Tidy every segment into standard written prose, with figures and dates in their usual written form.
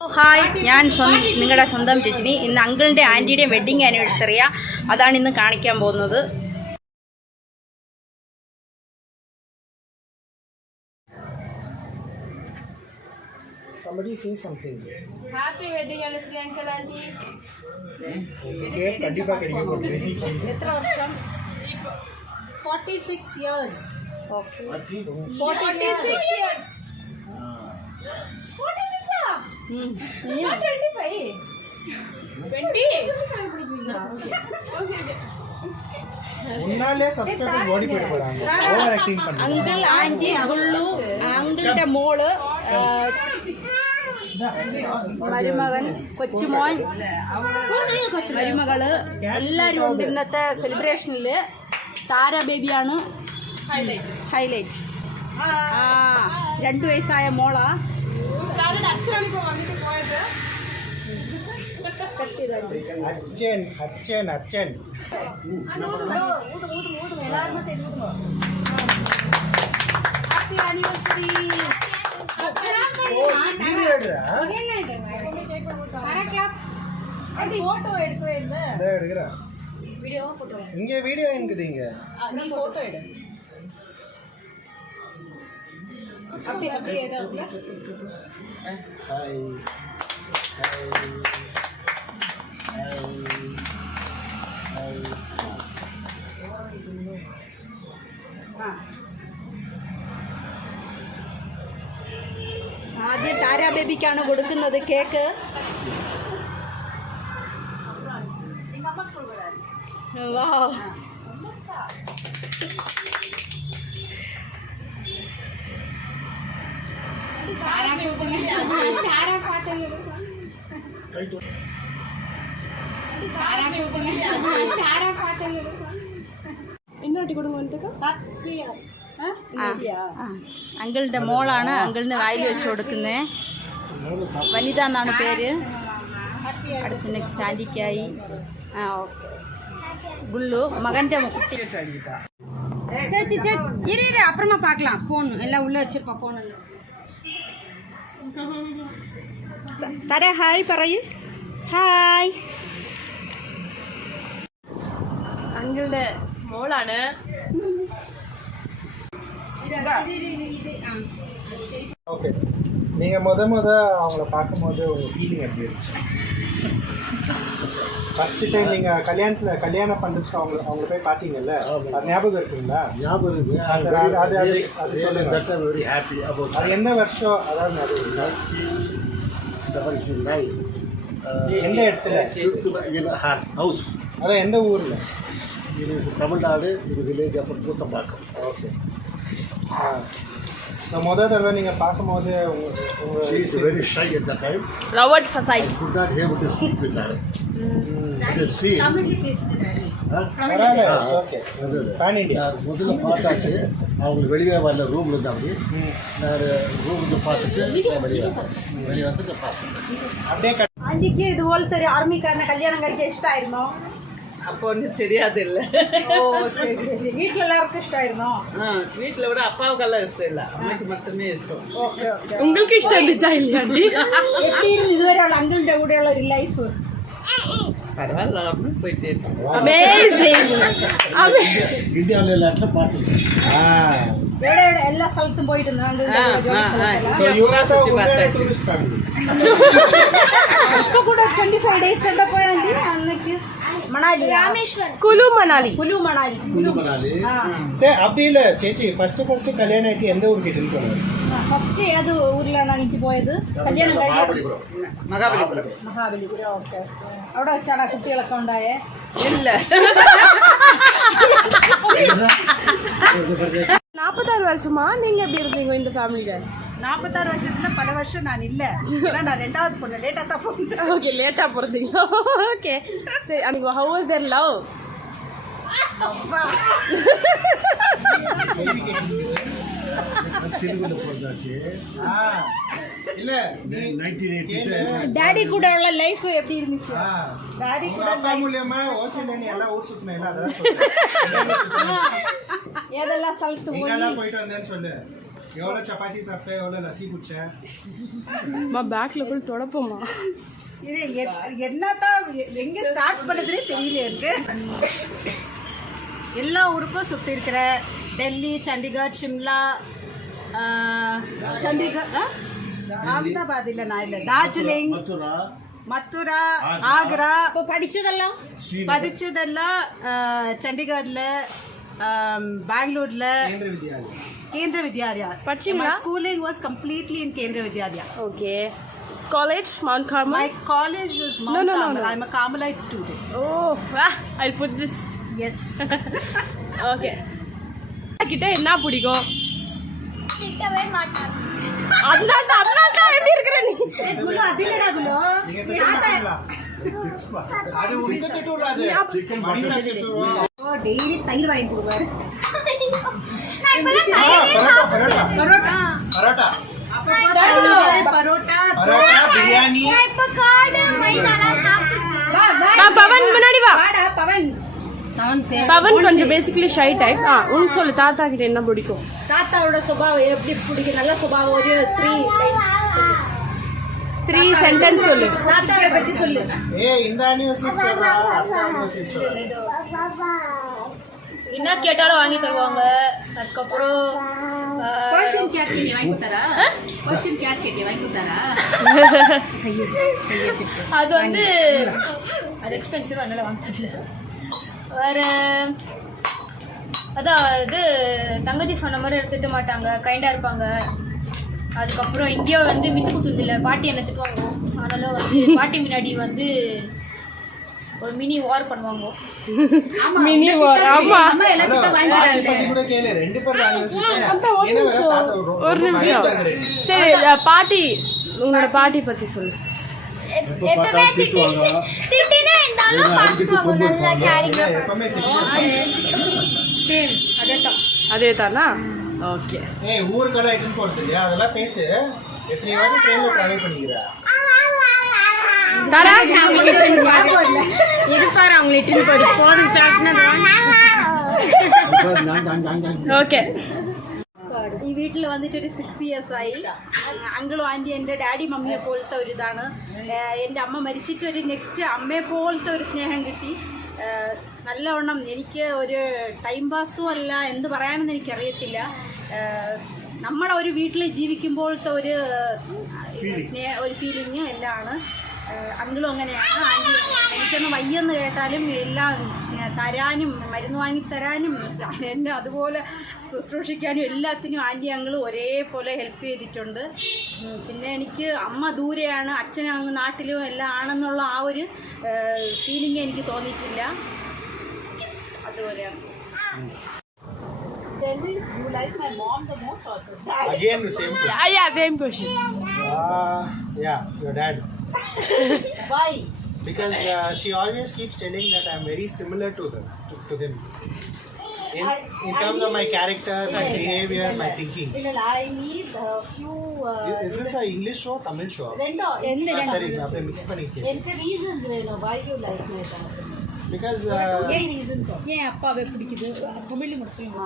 Hi, ഞാൻ നിങ്ങളുടെ സ്വന്തം രജനി. ഇന്ന് അങ്കിളിൻ്റെ ആൻറ്റിയുടെയും വെഡ്ഡിങ് ആനിവേഴ്സറിയാണ്. അതാണ് ഇന്ന് കാണിക്കാൻ പോകുന്നത്. Somebody say something. Happy wedding anniversary, uncle, auntie. Okay, kandipa kadiga kodre. എത്ര വർഷം? 46 years. Okay. 46 years. 46 ah? Not 25. 20? Okay. உன்னாலே சப்ஸ்கிரைபர் ஓடி போயிட போறாங்க. ஓவர் ஆக்டிங் பண்ணு. അങ്കിൾ, ആൻറ്റി, ഗുള്ളു, അങ്കിളിൻ്റെ മോള്, മരുമകൻ, കൊച്ചുമോൻ, മരുമകള് എല്ലാവരും ഉണ്ട് ഇന്നത്തെ സെലിബ്രേഷനിൽ. താര ബേബിയാണ് ഹൈലൈറ്റ്. 2 വയസ്സായ മോളാ. அச்சன் அச்சன் அச்சன் எல்லாரும் சரி ஊதுங்க. Happy anniversary. போட்டோ எடுக்கவே இல்ல. எடுக்கிறா வீடியோ போட்டோ. இங்க வீடியோ இருக்குதுங்க. நீ போட்டோ எடு. அப்படி ஏதாவது ஹாய் ആദ്യം താര ബേബിക്കാണ് കൊടുക്കുന്നത് കേക്ക്. വാവ്. അങ്കിളിന്റെ മോളാണ് അങ്കിളിന് വായിൽ വെച്ച് കൊടുക്കുന്നത്. വനിത എന്നാണ് പേര്. അടുത്ത നെക്സ്റ്റ് ആൻറ്റിക്കായി. ഓക്കെ. ഗുള്ളു മകന്റെ കുട്ടി. ചേച്ചി ഇരി അപ്പുറമാ പാക്കലാം. ഫോൺ എല്ലാം ഉള്ള വെച്ചിരുപ്പ ഫോൺ. തര ഹായ് പറയൂ. ഹായ്. അങ്കിളുടെ മോളാണ്. ஓகே, நீங்க முத அவங்கள பார்க்கும்போது உங்க ஃபீலிங் எப்படி இருந்துச்சு? ஃபர்ஸ்ட் டைம் நீங்க கல்யாணம் பண்ணுறதுக்கு அவங்க போய் பார்த்தீங்கல்ல, அது ஞாபகம் இருக்குங்களா? ஞாபகம் இருக்கு. அது சொல்லுங்க. வெரி ஹாப்பி அபவுட் அது எந்த வருஷம்? அதாவது ஞாபகம் இருக்கா? 79. எந்த இடத்துல? ஹவுஸ். அதான் எந்த ஊர்ல? இது தமிழ்நாடு. இது வில்லேஜ் அப்புறம் கூட்டம்பாக்கம். ஓகே. முதல் தடவை நீங்கள் பார்க்கும்போது She is very shy at that time. Robert Fasai. I could not able to speak with her. It is seen. நான் முதல்ல பார்த்தாச்சு. அவங்க வெளியே வரல, ரூமில் இருந்தாங்க. நான் ரூமில் பார்த்துட்டு வெளியே வந்து பார்த்தேன். ആന്റിക്ക് ഇതുപോലത്തെ ഒരു ആർമിക്കാരനെ കല്യാണം കഴിക്കാൻ ഇഷ്ടമായിരുന്നോ? அப்போ ஒன்றும் தெரியாதில்லை. ഓ ശരി ശരി. വീട്ടിൽ എല്ലാവർക്കും ഇഷ്ടമായിരുന്നോ? வீட்டில் விட அப்பாவுக்கெல்லாம் இஷ்டம் இல்லை, அம்மைக்கு மட்டுமே இஷ்டம். Okay okay. உங்களுக்கு இஷ்டம் இருந்துச்சா இல்லையாண்டி? എത്തിയിരുന്നു ഇതുവരെയുള്ള അങ്കിളിന്റെ കൂടെയുള്ള ഒരു ലൈഫ്? பரவாயில்ல, அப்படின்னு போயிட்டே இருக்கோம். Amazing. இந்தியாவில் எல்லா இடத்துல பார்த்துருக்கேன். എവിടെ എവിടെ എല്ലാ സ്ഥലത്തും പോയിരുന്നു അങ്കിളിന്റെ കൂടെ ജോലി സ്ഥലത്തെല്ലാം? சுற்றி பார்த்தாச்சு. ഇപ്പൊ കൂടെ 25 days എന്താ പോയാ അന്നേക്ക്? മണാലി, രാമേശ്വരം, குலு மணாலி. കുലു മണാലി. குண்டு மணாலி. சரி, அப்படி இல்லை ചേച്ചി. ഫസ്റ്റ് കല്യാണം ആയിട്ട് எந்த ஊருக்கு இருக்கணும்? ഫസ്റ്റ് ഏത് ഊരിലാണ് എനിക്ക് പോയത് കല്യാണം കഴിഞ്ഞത്? மகாபலிபுரம். மகாபலிபுரம். മഹാബലിപുരം. ഓക്കെ. അവിടെ വെച്ചാണ് കുട്ടികളൊക്കെ ഉണ്ടായേ? இல்லை, 46 வருஷமா நீங்க எப்படி இருந்தீங்க இந்த ஃபேமிலில? 46 வருஷத்துல பல வருஷம் நான் இல்ல. ஏன்னா நான் ரெண்டாவது பொண்ணு, லேட்டா தான் போனேன். ஓகே, லேட்டா பிறந்தீங்க. ஓகே சரி. I mean, how was their love? சிறுகுள்ள பிறந்தாச்சு. இல்லை 1980. டாடி கூட உள்ள லைஃப் எப்படி இருந்துச்சு? டாடி கூட அப்பா மூலியமா ஓசில நீ எல்லாம் ஊர் சுத்தினேன், அதெல்லாம் சொல்லு. ஏதெல்லாம் സ്ഥലത്ത് போய் நீங்க எல்லாம் போயிட்டு வந்தேன்னு சொல்லு. எவ்வளோ சப்பாத்தி சாப்பிட்டேன், எவ்வளோ லஸ்ஸி குடிச்சேன். அம்மா பேக்கில் போய் தொடப்போம்மா. இது என்னதான் எங்கே ஸ்டார்ட் பண்ணுறதுனே தெரியல எனக்கு. எல்லா ஊருக்கும் சுற்றி இருக்கிற டெல்லி, சண்டிகர், ஷிம்லா, சண்டிகர், அகமதாபாத் இல்லை, நான் இல்லை, டார்ஜிலிங், மதுரா, ஆக்ரா. இப்போ படிச்சதெல்லாம் சண்டிகர்ல, பெங்களூர்ல கேந்திர வித்யாலயா படிச்சீங்களா? ஸ்கூலிங் வாஸ் கம்ப்ளீட்லி இன் கேந்திர Vidyalaya. Okay. College Mount Carmel? My college was Mount Carmel. I'm a Carmelite student. Oh, I'll put this. Yes. Okay. கிட்ட என்ன பிடிக்கும்? திட்டவே மாட்டாங்க. அதனால எப்படி இருக்கிற நீ? குலு அதிலடா குலு. நீங்க திட்டுவீங்களா? அது உனக்கு திட்டுவா, அது சிக்கன் மணிக்கு திட்டுவா. ஓ டெய்லி தயிர் வாங்கி கொடுப்பாரு. நான் இப்பலாம் பரோட்டா பிரியாணி. நான் இப்ப காடு மைதாலாம் சாப்பிட்டு பவன் முன்னாடி வா. வாடா பவன். பவன் கொஞ்சம் பேசிக்கலி ஷை டைப். உனக்கு சொல்லு, தாத்தா கிட்ட என்ன பிடிக்கும்? தாத்தாவோட சுபாவம் எப்படி பிடிக்கும்? நல்ல சுபாவம். ஒரு 3 சென்டென்ஸ் சொல்லு. தாத்தாவை பற்றி சொல்லு. இந்த அனிவர்சரி சொல்றா, அடுத்த அனிவர்சரி சொல்றா. என்ன கேட்டாலும் வாங்கி தருவாங்க. அதுக்கப்புறம் பர்ஷியன் கேட் நீங்க வாங்கி கொடுத்தாரா? பர்ஷியன் கேட் கேட்டி வாங்கி கொடுத்தாரா? அது வந்து அது எக்ஸ்பென்சிவ், அதனால வாங்க தரல. வேற அதான் இது தங்கச்சி சொன்ன மாதிரி எடுத்துட்டு மாட்டாங்க, கைண்டா இருப்பாங்க. அதுக்கப்புறம் இங்கேயோ வந்து வித்து கொடுத்தது இல்லை, பாட்டி என்ன திட்டுவாங்க. அதனால வந்து பாட்டி முன்னாடி வந்து ஒரு மினி வார் பண்ணுவாங்க. மினி வார். ஆமா, கூட கேளு, ரெண்டு பேரும் ஒரு நிமிஷம். சரி, பாட்டி, உங்களோட பாட்டி பத்தி சொல்லு. எப்பவுமே திட்டினா இருந்தாலும் பார்த்துக்கோங்க, நல்லா கேரிங்கா எப்பவுமே அதே தானா? ஓகே. ஊருக்கெல்லாம் இட்டுன்னு போறது இல்லையா, அதெல்லாம் பேசு. எத்தனை வாட்டி ட்ரெயின்ல டிராவல் பண்ணிக்கிறா? தாரா இருப்பாரு அவங்க இட்டுன்னு போய் போதும் பேசினது. ஓகே. ഈ വീട്ടിൽ വന്നിട്ട് ഒരു 6 years ആയി. അങ്കിളും ആൻറ്റി എൻ്റെ ഡാഡി മമ്മിയെ പോലത്തെ ഒരു ഇതാണ്. എൻ്റെ അമ്മ മരിച്ചിട്ട് ഒരു നെക്സ്റ്റ് അമ്മയെ പോലത്തെ ഒരു സ്നേഹം കിട്ടി. നല്ലവണ്ണം എനിക്ക് ഒരു ടൈം പാസും അല്ല, എന്ത് പറയാനെന്ന് എനിക്കറിയത്തില്ല. നമ്മുടെ ഒരു വീട്ടിൽ ജീവിക്കുമ്പോഴത്തെ ഒരു ഒരു ഫീലിങ് എല്ലാമാണ്. അങ്കിളും അങ്ങനെയാണ്. ആൻറ്റി എനിക്കൊന്ന് വയ്യെന്ന് കേട്ടാലും എല്ലാം തരാനും മരുന്ന് വാങ്ങിത്തരാനും എന്നെ അതുപോലെ ശുശ്രൂഷിക്കാനും എല്ലാത്തിനും ആൻറ്റി അങ്കിളും ഒരേപോലെ ഹെൽപ്പ് ചെയ്തിട്ടുണ്ട്. പിന്നെ എനിക്ക് അമ്മ ദൂരെയാണ്, അച്ഛൻ അങ്ങ് നാട്ടിലും എല്ലാം ആണെന്നുള്ള ആ ഒരു ഫീലിംഗ് എനിക്ക് തോന്നിയിട്ടില്ല. അതുപോലെയാണ്. You like my mom the most or the dad? Again the same question. Yeah, same question. Yeah, your dad. Why? Because she always keeps telling that I'm very similar to him. In terms of my character, my behavior, my thinking. I need a few. Is this a English show, Tamil show? Sorry, I mix பண்ணிட்டேன். எனக்கு reasons வேணும். Why you like my dad? Because ஏன் அப்பாவை பிடிக்குது? தமிழ்ல மட்டும் சொல்லுங்க.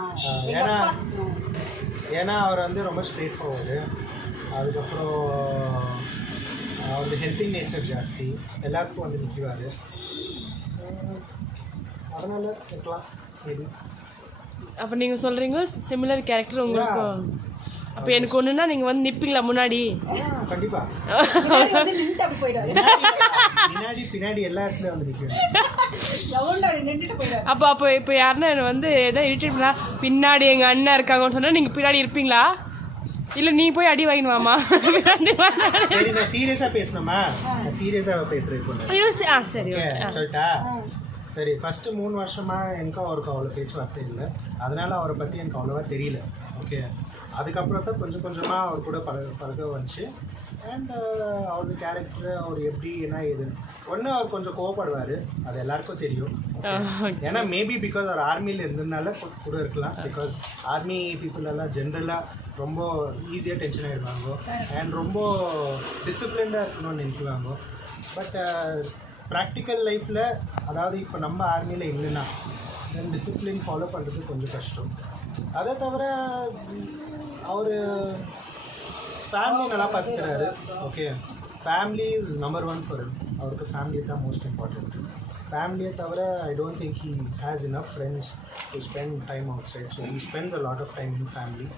ஏன்னா அவர் வந்து ரொம்ப ஸ்ட்ரெயிட் ஃபார்வர்டு. அதுக்கப்புறம் அவருக்கு ஹெல்பிங் நேச்சர் ஜாஸ்தி, எல்லாருக்கும் வந்து நிற்குவார். அதனால் இருக்கலாம் மேபி. அப்போ நீங்கள் சொல்கிறீங்க சிமிலர் கேரக்டர் உங்களுக்கு. அப்போ எனக்கு ஒன்றுனா நீங்கள் வந்து நிற்பீங்களா முன்னாடி? கண்டிப்பாக. பின்னாடி எல்லா இடத்துலையும் வந்து நிற்குவேன். அப்போ இப்போ யாருன்னா வந்து எதாவது இரிட்டேட் பண்ணா, பின்னாடி எங்கள் அண்ணன் இருக்காங்கன்னு சொன்னால் நீங்கள் பின்னாடி இருப்பீங்களா? இல்லை நீ போய் அடி வாங்கிடுவாமா? சரி, நான் சீரியஸாக பேசணுமா? நான் சீரியஸாக பேசுகிறேன். சரி, சொல்லிட்டா? சரி, ஃபஸ்ட்டு 3 வருஷமாக எனக்கும் அவருக்கு அவ்வளோ பேச்சுவார்த்தை இல்லை. அதனால் அவரை பற்றி எனக்கு அவ்வளோவா தெரியல. ஓகே, அதுக்கப்புறம் தான் கொஞ்சம் கொஞ்சமாக அவர் கூட பழக வந்துச்சு. அண்ட் அவருக்கு கேரக்டர், அவர் எப்படி என்ன ஏது ஒன்று, அவர் கொஞ்சம் கோவப்படுவார், அது எல்லாருக்கும் தெரியும். ஏன்னா மேபி பிகாஸ் அவர் ஆர்மியில் இருந்ததுனால கூட இருக்கலாம். பிகாஸ் ஆர்மி பீப்புள் எல்லாம் ஜென்ரலாக ரொம்ப ஈஸியாக டென்ஷன் ஆகிடுவாங்க அண்ட் ரொம்ப டிசிப்ளின்டாக இருக்கணும்னு நினைக்குவாங்க. பட் ப்ராக்டிக்கல் லைஃப்பில், அதாவது இப்போ நம்ம ஆர்மியில் இல்லைன்னா டிசிப்ளின் ஃபாலோ பண்ணுறது கொஞ்சம் கஷ்டம். அதை தவிர அவர் ஃபேமிலி நல்லா பார்த்துக்கிறாரு. Okay, family is number 1 for him. அவருக்கு ஃபேமிலி தான் மோஸ்ட் இம்பார்ட்டன்ட். ஃபேமிலியை தவிர I don't think he has enough friends to spend time outside. So he spends a lot of time in family.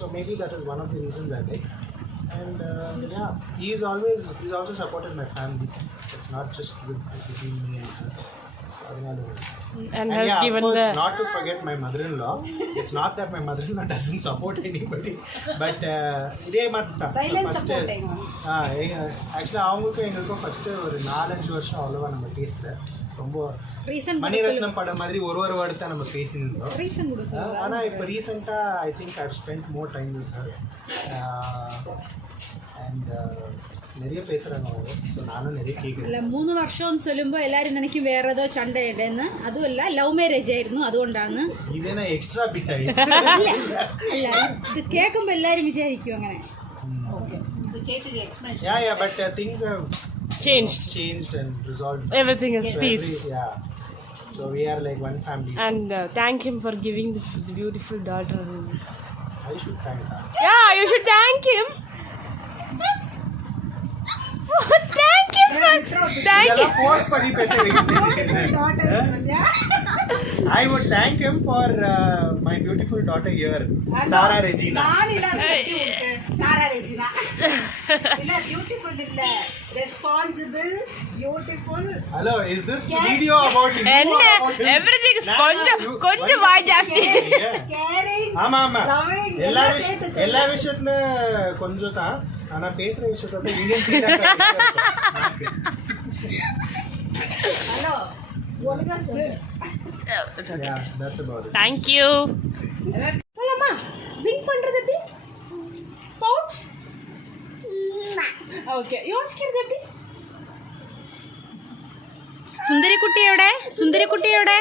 So maybe that is one of the reasons I think. And yeah, he's also supported my family. It's not just between me and her. And And has yeah, given of course, the not to forget my mother-in-law. It's not that my mother-in-law doesn't support anybody, but இதே மாதிரி தான் Silent first supporting. Actually அவங்களுக்கும் எங்களுக்கும் first ஒரு 4-5 வருஷம் அவ்வளோவா நம்ம பேசல. ரொம்ப ரீசன் மணிரத்னம் படம் மாதிரி ஒரு வேர்டு தான் நம்ம பேசியிருந்தோம். ரீசன் கூட சொல்லுங்க. ஆனால் இப்போ ரீசெண்டாக I think I spend more time with her and நிறைய பேசுகிறாங்க அவங்க. ஸோ நானும் நிறைய கேட்குறேன். അല്ല 3 വർഷമെന്ന് ചൊല്ലുമ്പോൾ എല്ലാവരും എനിക്ക് വേറെ ഏതോ ചണ്ടയുണ്ടെന്ന്. അതുമല്ല ലവ് മാരേജ് ആയിരുന്നു, അതുകൊണ്ടാണ്. ഇതന്നെ എക്സ്ട്രാ ബിറ്റ് ആയി. അല്ല ഇത് കേൾക്കുമ്പോൾ എല്ലാവരും വിചാരിക്കും അങ്ങനെ. So change the explanation. Yeah, but things have changed and resolved. everything is peace. Yeah. So we are like one family. And thank him for giving the beautiful daughter. I should thank her. Yeah, you should thank him. Thank him for thank him. இதெல்லாம் force பண்ணி பேச வைக்கிறீங்க. I would thank him for my beautiful daughter here, Tara Regina. நான் இல்லாத கட்டி உனக்கு தாரா Regina. இல்ல beautiful இல்ல, responsible, beautiful. Hello, is this video about you? And everything is கொஞ்சம் வாய் ஜாஸ்தி. கேரிங், ஆமா ஆமா, loving, எல்லா விஷயத்துல கொஞ்சம் தான். ஆனா பேசுற விஷயத்துல இந்தியன் ஹலோ ஒழுங்கா சொல்லு. Yeah, that's about it. Thank you. போலாமா? வின் பண்றது எப்படி? பவுட்? ஓகே, யோசிக்கிறது எப்படி? സുന്ദരിക്കുട്ടി എവിടെ?